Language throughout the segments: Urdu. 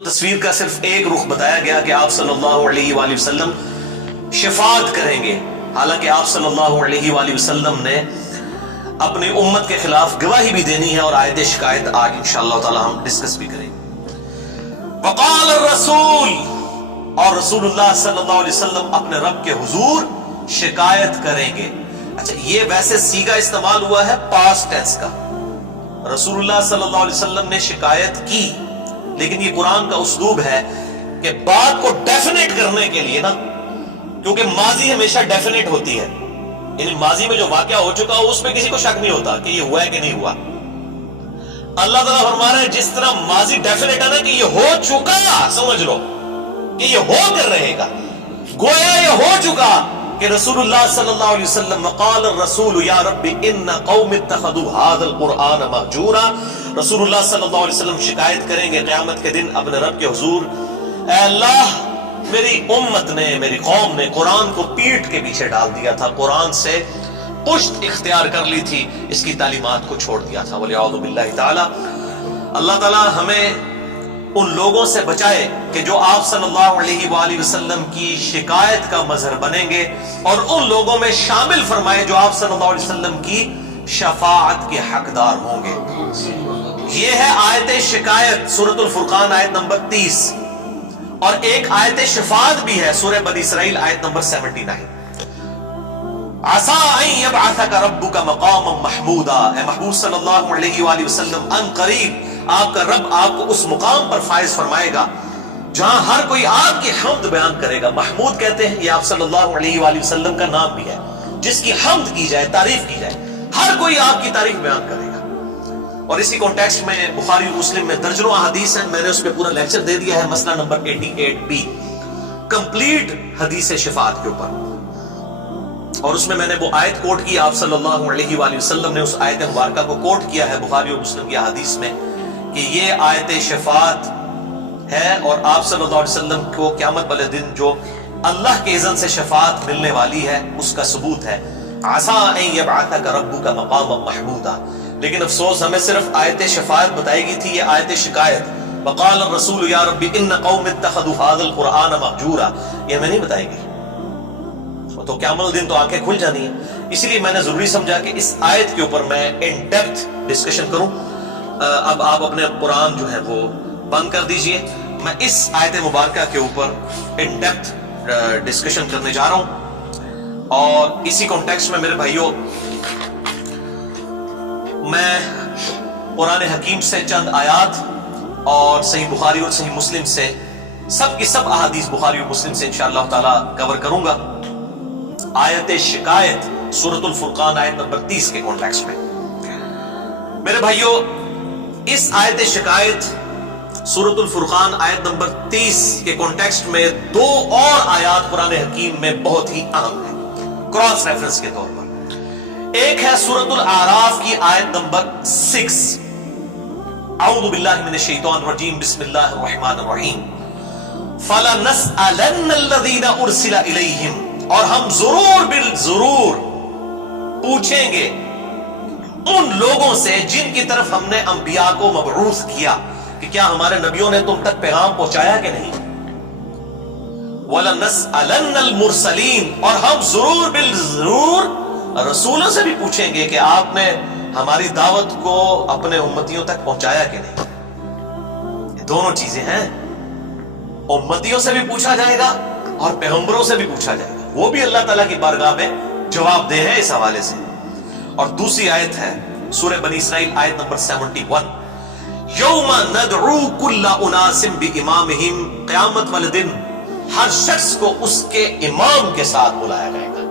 تصویر کا صرف ایک رخ بتایا گیا کہ آپ صلی اللہ علیہ وآلہ وسلم شفاعت کریں گے، حالانکہ آپ صلی اللہ علیہ وآلہ وسلم نے اپنی امت کے خلاف گواہی بھی دینی ہے، اور آیت شکایت آج انشاءاللہ تعالی ہم ڈسکس بھی کریں گے۔ وقال الرسول، اور رسول اللہ صلی اللہ علیہ وسلم اپنے رب کے حضور شکایت کریں گے۔ اچھا، یہ ویسے صیغہ استعمال ہوا ہے پاسٹ ٹینس کا، رسول اللہ صلی اللہ علیہ وسلم نے شکایت کی، لیکن یہ قرآن کا اسلوب ہے کہ بات کو ڈیفینیٹ کرنے کے لیے نا، کیونکہ ماضی ہمیشہ ڈیفینیٹ ہوتی ہے، یعنی ماضی میں جو واقعہ ہو چکا ہو اس میں کسی کو شک نہیں ہوتا کہ یہ ہوا ہے کہ نہیں ہوا۔ اللہ تعالیٰ فرما رہا ہے جس طرح ماضی ڈیفینیٹ ہے نا کہ یہ ہو چکا، سمجھ لو کہ یہ ہو کر رہے گا، گویا یہ ہو چکا کہ رسول اللہ صلی اللہ علیہ وسلم وقال الرسول یا رب ان قوم اتخذوا هذا القرآن مہجورا، رسول اللہ صلی اللہ علیہ وسلم شکایت کریں گے قیامت کے دن اپنے رب کے حضور، اے اللہ میری امت نے، میری قوم نے قرآن کو پیٹھ کے پیچھے ڈال دیا تھا، قرآن سے پشت اختیار کر لی تھی، اس کی تعلیمات کو چھوڑ دیا تھا۔ وَلِعَوْذُ بِاللَّهِ تعالی، اللہ تعالی ہمیں ان لوگوں سے بچائے کہ جو آپ صلی اللہ علیہ وآلہ وسلم کی شکایت کا مظہر بنیں گے، اور ان لوگوں میں شامل فرمائے جو آپ صلی اللہ علیہ وسلم کی شفاعت کے حقدار ہوں گے۔ یہ ہے آیت شکایت، سورۃ الفرقان آیت نمبر 30، اور ایک آیت شفاعت بھی ہے سورہ بنی اسرائیل آیت نمبر 79۔ عَسَىٰ أَن يَبْعَثَكَ رَبُّكَ مَقَامًا مَحْمُودًا، اے محبوب صلی اللہ علیہ وآلہ وسلم ان قریب آپ کا رب آپ کو اس مقام پر فائز فرمائے گا جہاں ہر کوئی آپ کی حمد بیان کرے گا۔ محمود کہتے ہیں یہ آپ صلی اللہ علیہ وآلہ وسلم کا نام بھی ہے، جس کی حمد کی جائے، تعریف کی جائے، ہر کوئی آپ کی تعریف بیان کرے گا۔ اور اسی کانٹیکسٹ میں بخاری اور مسلم میں درجنوں احادیث ہیں، میں نے اس پہ پورا لیکچر دے دیا ہے، مسئلہ نمبر 88B، کمپلیٹ حدیث شفاعت کے اوپر، اور اس میں نے وہ آیت کوٹ کی، آپ صلی اللہ علیہ وآلہ وسلم نے اس آیت مبارکہ کو کوٹ کیا ہے بخاری اور مسلم کی احادیث میں کہ یہ آیت شفاعت ہے، اور آپ صلی اللہ علیہ وسلم کو قیامت والے دن جو اللہ کے اذن سے شفاعت ملنے والی ہے اس کا ثبوت ہے۔ عَسَىٰ أَن يَبْعَثَكَ رَبُّكَ مَقَامًا مَحْمُودًا، لیکن افسوس ہمیں صرف آیت شفاعت بتائی گئی تھی، یہ آیت شکایت وقال الرسول یا رب ان قوم اتخذوا هذا القرآن مہجورا یہ ہمیں نہیں بتائی گئی، تو قیامت الدن تو آنکھیں کھل جانی ہیں۔ اسی لیے میں نے ضروری سمجھا کہ اس آیت کے اوپر میں ان ڈیپتھ ڈسکشن کروں۔ اب آپ اپنے قرآن جو ہے وہ بند کر دیجئے، میں اس آیت مبارکہ کے اوپر ان ڈیپتھ ڈسکشن کرنے جا رہا ہوں، اور اسی کانٹیکسٹ میں میرے بھائیوں میں قرآن حکیم سے چند آیات اور صحیح بخاری اور صحیح مسلم سے سب کی سب احادیث بخاری اور مسلم سے انشاءاللہ تعالی کور کروں گا۔ آیت شکایت سورۃ الفرقان آیت نمبر 30 کے کانٹیکسٹ میں میرے بھائیوں، اس آیت شکایت سورۃ الفرقان آیت نمبر 30 کے کانٹیکسٹ میں دو اور آیات قرآن حکیم میں بہت ہی اہم ہیں کراس ریفرنس کے طور پر۔ ایک ہے سورۃ الاعراف کی آیت نمبر 6، اعوذ باللہ من الشیطان الرجیم بسم اللہ الرحمن الرحیم، فَلَنَسْأَلَنَّ الَّذِينَ أُرْسِلَ إِلَيْهِمْ، اور ہم ضرور بالضرور پوچھیں گے ان لوگوں سے جن کی طرف ہم نے انبیاء کو مبعوث کیا کہ کیا ہمارے نبیوں نے تم تک پیغام پہنچایا کہ نہیں۔ وَلَنَسْأَلَنَّ الْمُرْسَلِينَ، اور ہم ضرور بالضرور رسولوں سے بھی پوچھیں گے کہ آپ نے ہماری دعوت کو اپنے امتیوں تک پہنچایا کہ نہیں۔ یہ دونوں چیزیں ہیں، امتیوں سے بھی پوچھا جائے گا اور پیغمبروں سے بھی پوچھا جائے گا، وہ بھی اللہ تعالیٰ کی بارگاہ میں جواب دہ ہیں اس حوالے سے۔ اور دوسری آیت ہے سورہ بنی اسرائیل آیت نمبر 71، یوم ندعو کل اناس بامامہم، قیامت والے دن ہر شخص کو اس کے امام کے ساتھ بلایا جائے گا۔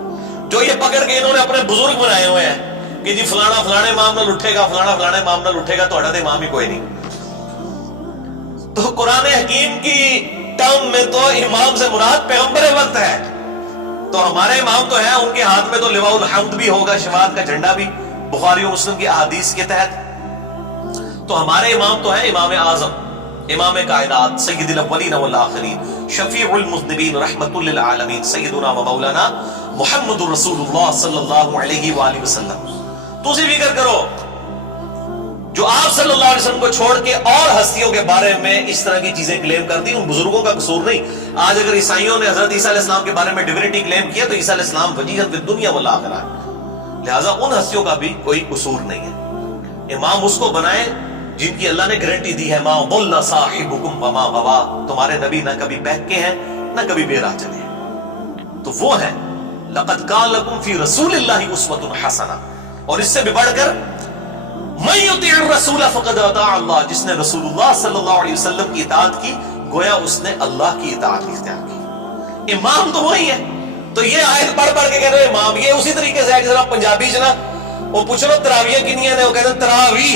جو یہ پکڑ کے انہوں نے اپنے بزرگ بنائے ہوئے ہیں کہ جی فلانا فلانے امام نال اٹھے گا، فلانا فلانے امام نال اٹھے گا، تو اڑا امام ہی کوئی نہیں۔ تو قرآن حکیم کی ٹرم میں تو امام سے مراد پیغمبر وقت ہے، تو ہمارے امام تو ہیں، ان کے ہاتھ میں تو لواء الحمد بھی ہوگا، شفاعت کا جھنڈا بھی بخاری و مسلم کی احادیث کے تحت، تو ہمارے امام تو ہیں امام اعظم، امام کائنات، سید الاولین والآخرین، شفیع المذنبین، رحمت للعالمین، سیدنا و مولانا محمد رسول اللہ صلی اللہ علیہ وآلہ وسلم۔ تو اسی فکر کرو جو آپ صلی اللہ علیہ وسلم کو چھوڑ کے اور ہستیوں کے بارے میں اس طرح کی چیزیں کلیم کرتی، ان بزرگوں کا قصور نہیں۔ آج اگر عیسائیوں نے حضرت عیسیٰ علیہ السلام کے بارے میں ڈیوینٹی کلیم کیا تو عیسیٰ علیہ السلام وجیہت فی الدنیا والآخرہ، لہٰذا ان ہستیوں کا بھی کوئی قصور نہیں ہے۔ امام اس کو بنائے جن کی اللہ نے گارنٹی دی ہے، ما ضل صاحبکم وما غوا، تمہارے نبی نہ کبھی بہکے ہیں نہ کبھی بے راہ چلے ہیں، تو وہ ہے لقد کان لکم فی رسول اللہ اسوۃ حسنہ۔ اور اس سے بھی بڑھ کر من یطیع الرسول فقد اطاع اللہ، جس نے رسول اللہ صلی اللہ علیہ وسلم کی اطاعت کی گویا اس نے اللہ کی اطاعت اختیار کی۔ امام تو وہی ہے، تو یہ آیت پڑھ پڑھ کے کہہ رہے امام، یہ اسی طریقے سے ہے جس طرح پنجابی چ نا وہ پوچھ رہا تراویح کنیاں نے، وہ کہتے ہیں تراویح،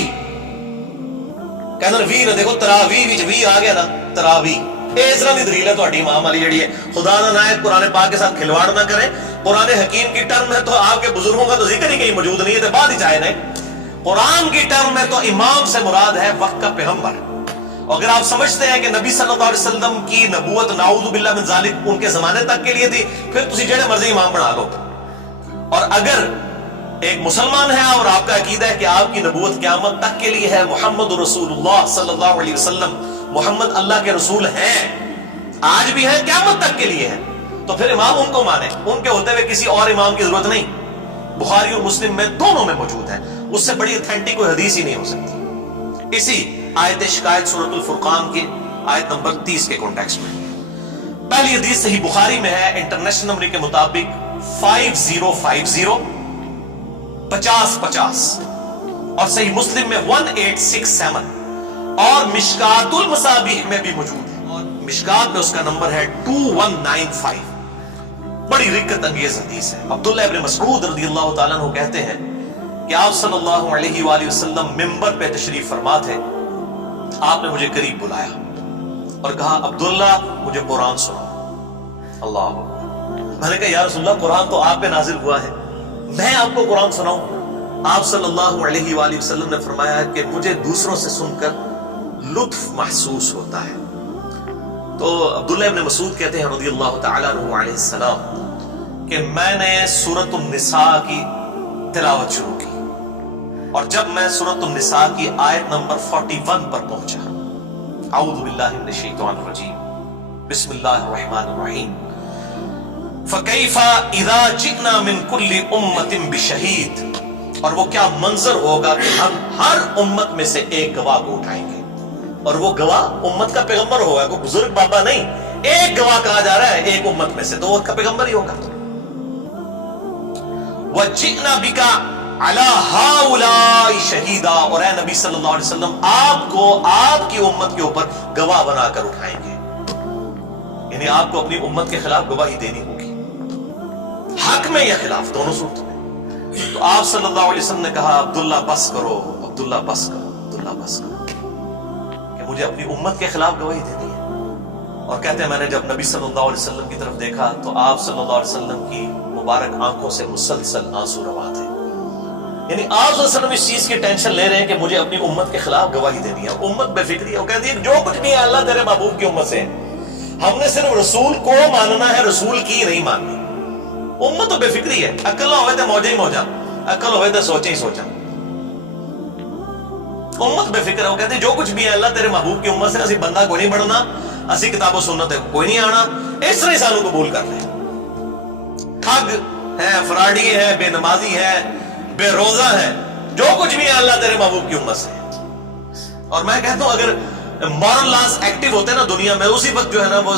کہتے وی نہ دیکھو تراویح وچ وی آ گیا نا تراویح، اس طرح دی دلیل ہے تہاڈی امام والی جڑی ہے۔ خدا نہ نہ قرآن پاک کے ساتھ کھلواڑ نہ کریں، قرآن حکیم کی ٹرم ہے تو آپ کے بزرگوں کا تو ذکر ہی کہیں موجود نہیں ہے، تو بعد ہی چاہے نہیں۔ قرآن کی ٹرم میں تو امام سے مراد ہے وقت کا پیغمبر۔ اگر آپ سمجھتے ہیں کہ نبی صلی اللہ علیہ وسلم کی نبوت نعوذ باللہ من ذالک ان کے زمانے تک کے لیے تھی، پھر تسی جڑے مرضی امام بنا لو۔ اور اگر ایک مسلمان ہے اور آپ کا عقیدہ ہے کہ آپ کی نبوت قیامت تک کے لیے ہے، محمد رسول اللہ صلی اللہ علیہ وسلم محمد اللہ کے رسول ہیں، آج بھی ہیں، قیامت تک کے لیے ہے، تو پھر امام ان کو مانے، ان کے ہوتے ہوئے کسی اور امام کی ضرورت نہیں۔ بخاری اور مسلم میں دونوں میں موجود ہے، اس سے بڑی اتھینٹک کوئی حدیث ہی نہیں ہو سکتی۔ اسی آیت شکایت سورۃ الفرقان کی آیت نمبر 30 کے کانٹیکسٹ میں پہلی حدیث صحیح بخاری میں ہے، انٹرنیشنل نمبر کے مطابق 5050 5050، اور صحیح مسلم میں 1867، اور مشکات المصابیح میں بھی موجود ہے، اور مشکات میں اس کا نمبر ہے 2195۔ بڑی رکت انگیز حدیث ہے۔ عبداللہ ابن مسعود رضی اللہ تعالیٰ عنہ کہتے ہیں کہ آپ صلی اللہ علیہ وآلہ وسلم ممبر پہ تشریف فرما تھے، آپ نے مجھے قریب بلایا اور کہا عبداللہ مجھے قرآن سناؤ۔ اللہ، میں نے کہا یا رسول اللہ قرآن تو آپ پہ نازل ہوا ہے، میں آپ کو قرآن سناؤں؟ آپ صلی اللہ علیہ وآلہ وسلم نے فرمایا کہ مجھے دوسروں سے سن کر لطف محسوس ہوتا ہے۔ تو عبداللہ ابن مسعود کہتے ہیں رضی اللہ تعالیٰ عنہ علیہ السلام کہ میں نے سورۃ النساء کی تلاوت شروع کی، اور جب میں سورۃ النساء کی آیت نمبر 41 پر پہنچا، اعوذ باللہ من الشیطان الرجیم، بسم اللہ الرحمن الرحیم، فَكَيْفَ إِذَا جِئْنَا مِن كُلِّ أُمَّةٍ بِشَهِيدٍ، اور وہ کیا منظر ہوگا کہ ہم ہر امت میں سے ایک گواہ کو اٹھائیں گے، اور وہ گواہ امت کا پیغمبر ہوگا، کوئی بزرگ بابا نہیں، ایک گواہ کہا جا رہا ہے ایک امت میں سے، تو وہ کا پیغمبر ہی ہوگا۔ وَجِئْنَا بِكَ عَلَى هَؤُلَاءِ شَهِيدًا، اور اے نبی صلی اللہ علیہ وسلم آپ کو آپ کی امت کے اوپر گواہ بنا کر اٹھائیں گے، یعنی آپ کو اپنی امت کے خلاف گواہی دینی ہوگی، حق میں یا خلاف، دونوں صورتوں میں۔ تو آپ صلی اللہ علیہ وسلم نے کہا عبداللہ بس کرو، عبداللہ بس کرو، عبداللہ بس کرو، کہ مجھے اپنی امت کے خلاف گواہی دینی ہے۔ اور کہتے ہیں میں نے جب نبی صلی اللہ علیہ وسلم کی طرف دیکھا تو آپ صلی اللہ علیہ وسلم کی مبارک آنکھوں سے مسلسل آنسو روا تھے، یعنی آپ صلی اللہ علیہ وسلم اس چیز کی ٹینشن لے رہے ہیں کہ مجھے اپنی امت کے خلاف گواہی دینی ہے، امت بے فکری ہے، وہ کہتی ہے جو کچھ بھی ہے اللہ تیرے محبوب کی امت سے، ہم نے صرف رسول کو ماننا ہے، رسول کی نہیں ماننی۔ امت تو بے فکری ہے، عقل نہ ہوئے تو موجہ ہی موجہ، عقل ہوئے تو سوچے ہی سوچا، امت بے فکر ہے، وہ کہتے ہیں جو کچھ بھی ہے اللہ تیرے محبوب کی امت سے، اسی بندہ کوئی نہیں بڑھنا، اسی کتاب و سنت کوئی نہیں آنا، اس طرح انسانوں قبول کر لیں۔ ٹھگ ہے، فراڈی ہے، بے نمازی ہے، بے روزہ ہے، جو کچھ بھی ہے اللہ تیرے محبوب کی امت سے۔ اور میں کہتا ہوں اگر مورل لاز ایکٹیو ہوتے نا دنیا میں، اسی وقت جو ہے نا وہ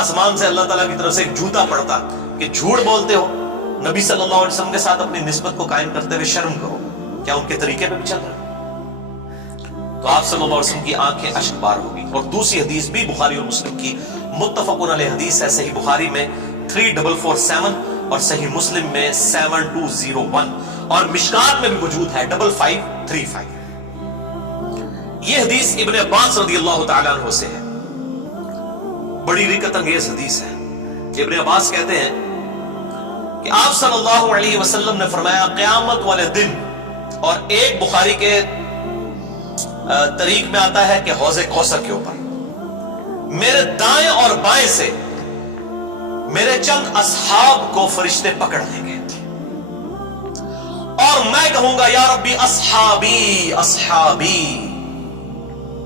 آسمان سے اللہ تعالیٰ کی طرف سے ایک جوتا پڑتا کہ جھوٹ بولتے ہو، نبی صلی اللہ علیہ وسلم کے ساتھ اپنی نسبت کو قائم کرتے ہوئے شرم کرو، کیا ان کے طریقے پہ بھی چل رہا ہے؟ تو آپ صلی اللہ علیہ وسلم کی آنکھیں اشک بار ہوگی۔ اور دوسری حدیث بھی بخاری اور مسلم کی متفقن علیہ حدیث ہے، صحیح بخاری میں 3447 اور صحیح مسلم میں 7201، اور مشکات میں بھی موجود ہے 5535۔ یہ حدیث ابن عباس رضی اللہ تعالیٰ عنہ سے ہے، بڑی رکت انگیز حدیث ہے۔ ابن عباس کہتے ہیں کہ آپ صلی اللہ علیہ وسلم نے فرمایا قیامت والے دن، اور ایک بخاری کے طریق میں آتا ہے کہ حوض کوثر کے اوپر میرے دائیں اور بائیں سے میرے چند اصحاب کو فرشتے پکڑ لیں گے، اور میں کہوں گا یا ربی اصحابی اصحابی.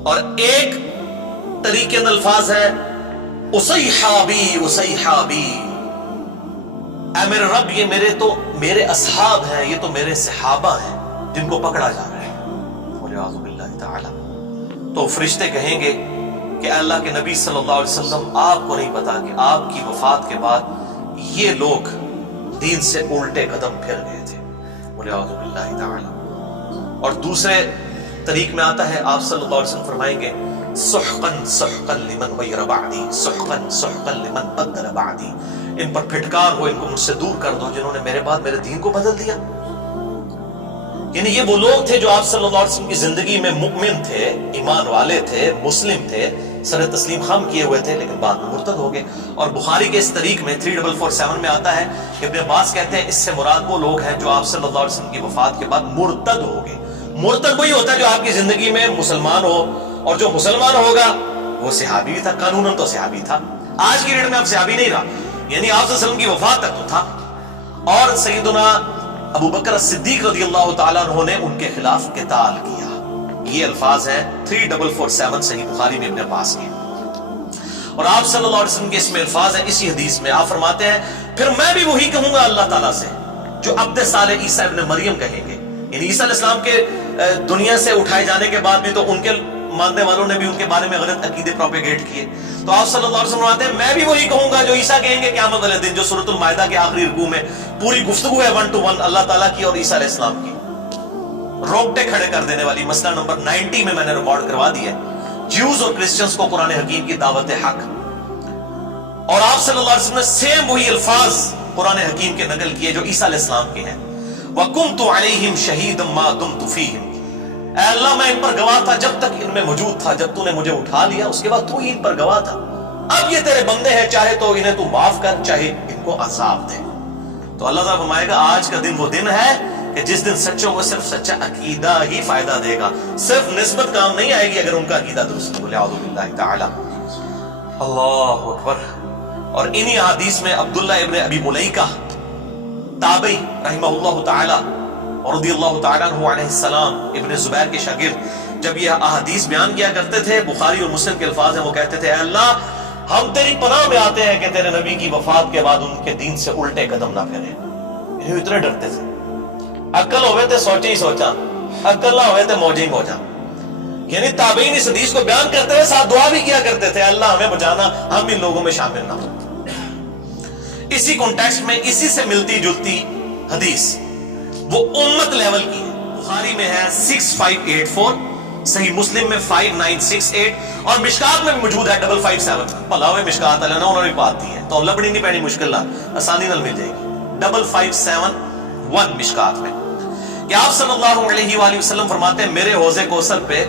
اور ایک طریقے کے الفاظ ہے اسیحابی اسیحابی. اے میرے رب یہ میرے اصحاب ہیں، یہ تو میرے صحابہ ہیں جن کو پکڑا جا رہا ہے. والعیاذ باللہ تعالی. تو فرشتے کہیں گے کہ اللہ کے نبی صلی اللہ علیہ وسلم آپ کو نہیں پتا کہ آپ کی وفات کے بعد یہ لوگ دین سے الٹے قدم پھر گئے تھے. والعیاذ باللہ تعالی. اور دوسرے طریق میں آتا ہے آپ صلی اللہ علیہ وسلم فرمائیں گے سحقا سحقا لمن غیر بعدی سحقا سحقا لمن بدل بعدی. ان پر پھٹکار ہو، ان کو مجھ سے دور کر دو جنہوں نے میرے بعد میرے دین کو بدل دیا. یعنی یہ وہ لوگ تھے جو آپ صلی اللہ علیہ وسلم کی زندگی میں مؤمن تھے، ایمان والے تھے، مسلم تھے، سر تسلیم خم کیے ہوئے تھے، لیکن بعد میں مرتد ہو گئے. اور بخاری کے اس طریق میں 3447 میں آتا ہے کہ ابن عباس کہتے ہیں اس سے مراد وہ لوگ ہیں جو آپ صلی اللہ علیہ وسلم کی وفات کے بعد مرتد ہو گئے. مرتد وہی ہوتا ہے جو آپ کی زندگی میں مسلمان ہو، اور جو مسلمان ہوگا وہ صحابی بھی تھا، قانوناً تو صحابی تھا. آج کی ڈیٹ میں اب صحابی نہیں رہا، یعنی آپ صلی اللہ علیہ وسلم کی وفات تک تو تھا. اور سیدنا ابو بکر صدیق رضی اللہ تعالیٰ عنہ نے ان کے خلاف قتال کیا. یہ الفاظ ہیں 3447 صحیح بخاری میں ابن عباس کے. اور آپ صلی اللہ علیہ وسلم کے اس میں الفاظ ہیں اسی حدیث میں. آپ فرماتے ہیں پھر میں بھی وہی کہوں گا اللہ تعالیٰ سے جو عبد صالح عیسیٰ ابن مریم کہیں گے. یعنی عیسیٰ علیہ السلام کے دنیا سے اٹھائے جانے کے بعد بھی تو ان کے ماننے والوں نے بھی ان کے بارے میں غلط عقیدے پروپیگیٹ کیے. تو آپ صلی اللہ علیہ وسلم فرماتے ہیں میں بھی وہی کہوں گا جو عیسیٰ کہیں گے قیامت والے دن، جو سورۃ المائدہ کے آخری رکوع میں پوری گفتگو ہے 1 to 1 اللہ تعالیٰ کی اور عیسیٰ علیہ السلام کی، روکٹے کھڑے کر دینے والی. مسئلہ نمبر 90 میں نے ریکارڈ کروا دیا ہے جیوز اور کرسچنز کو قرآن حکیم کی دعوت حق. اور آپ صلی اللہ علیہ وسلم نے سیم وہی الفاظ قرآن حکیم کے نقل کیے جو عیسیٰ علیہ السلام کے ہیں. وَكُنْتُ عَلَيْهِمْ شَهِيدًا مَا دُمْتُ فِيهِمْ. اے اللہ میں ان پر گواہ تھا جب تک ان میں موجود تھا، جب تو نے مجھے اٹھا لیا اس کے بعد تو ہی ان پر گواہ تھا. اب یہ تیرے بندے ہیں، چاہے تو انہیں تو معاف کر، چاہے ان کو عذاب دے. تو اللہ تعالیٰ فرمائے گا آج کا دن وہ دن ہے کہ جس دن سچوں کو صرف سچا عقیدہ ہی فائدہ دے گا، صرف نسبت کام نہیں آئے گی اگر ان کا عقیدہ درست ہو. اعوذ باللہ تعالی. اللہ اکبر. اور انہی حدیث میں عبداللہ ابن ابی ملیکہ تابعی رحمہ اللہ تعالی رضی اللہ تعالیٰ عنہ علیہ السلام ابن زبیر کے شاگرد جب یہ احادیث بیان کیا کرتے تھے، بخاری اور مسلم کے الفاظ ہیں، وہ کہتے تھے اے اللہ ہم تیری پناہ میں آتے ہیں کہ تیرے نبی کی وفات کے بعد ان کے دین سے الٹے قدم نہ پھیرے. یہ اتنے ڈرتے تھے. عقل ہوئے تھے سوچے ہی سوچا، عقل نہ ہوئے تھے موجے ہی موجا. یعنی تابعین اس حدیث کو بیان کرتے ہوئے ساتھ دعا بھی کیا کرتے تھے اللہ ہمیں بچانا، ہم ان لوگوں میں شامل نہ ہوں. اسی کانٹیکسٹ میں اسی سے ملتی جلتی حدیث وہ امت لیول کی ہے. بخاری میں ہے 6584، صحیح مسلم میں 5968، اور مشکات میں بھی موجود ہے 557. پلاوے مشکات علیہ انہوں نے بات دی ہے تو لبڑی نہیں پہنی مشکل نہ آسانی نال مل جائے گی. 5571 مشکات میں کہ آپ صلی اللہ علیہ وآلہ وسلم فرماتے ہیں میرے حوض کوثر پہ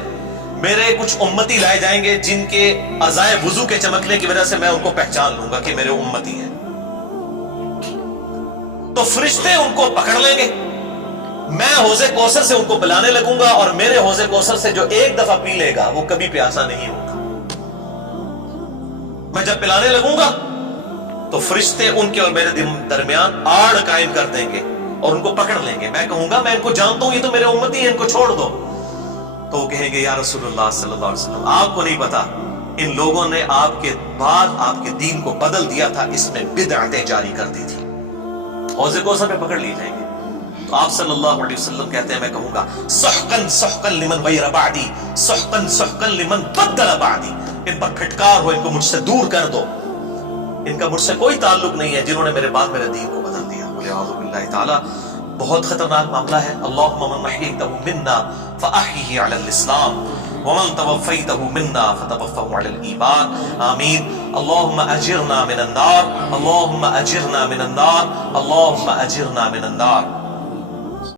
میرے کچھ امتی لائے جائیں گے جن کے اعضائے وضو کے چمکنے کی وجہ سے میں ان کو پہچان لوں گا کہ میرے امتی ہیں. تو فرشتے ان کو پکڑ لیں گے، میں حوض کوثر سے ان کو پلانے لگوں گا، اور میرے حوض کوثر سے جو ایک دفعہ پی لے گا وہ کبھی پیاسا نہیں ہوگا. میں جب پلانے لگوں گا تو فرشتے ان کے اور میرے درمیان آڑ قائم کر دیں گے اور ان کو پکڑ لیں گے. میں کہوں گا میں ان کو جانتا ہوں، یہ تو میرے امتی ہیں، ان کو چھوڑ دو. تو وہ کہیں گے یا رسول اللہ صلی اللہ علیہ وسلم آپ کو نہیں پتا ان لوگوں نے آپ کے بعد آپ کے دین کو بدل دیا تھا، اس میں بدعتیں جاری کر دی تھی. حوض کوثر پہ پکڑ لی جائیں گے. تو آپ صلی اللہ علیہ وسلم کہتے ہیں میں کہوں گا سحقا سحقا لمن غیر بعدی سحقا سحقا لمن بدل بعدی. ان پر پھٹکار ہو، ان کو مجھ سے دور کر دو، ان کا مجھ سے کوئی تعلق نہیں ہے جنہوں نے میرے بعد میرے دین کو بدل دیا. اعوذ باللہ تعالی. بہت خطرناک معاملہ ہے. اللہم من احییتہ منا فاحیہ علی الاسلام ومن توفیتہ منا فتوفہ علی الایمان. آمین. اللہم اجرنا من النار، اللہم اجرنا من النار، اللہم اجرنا من النار.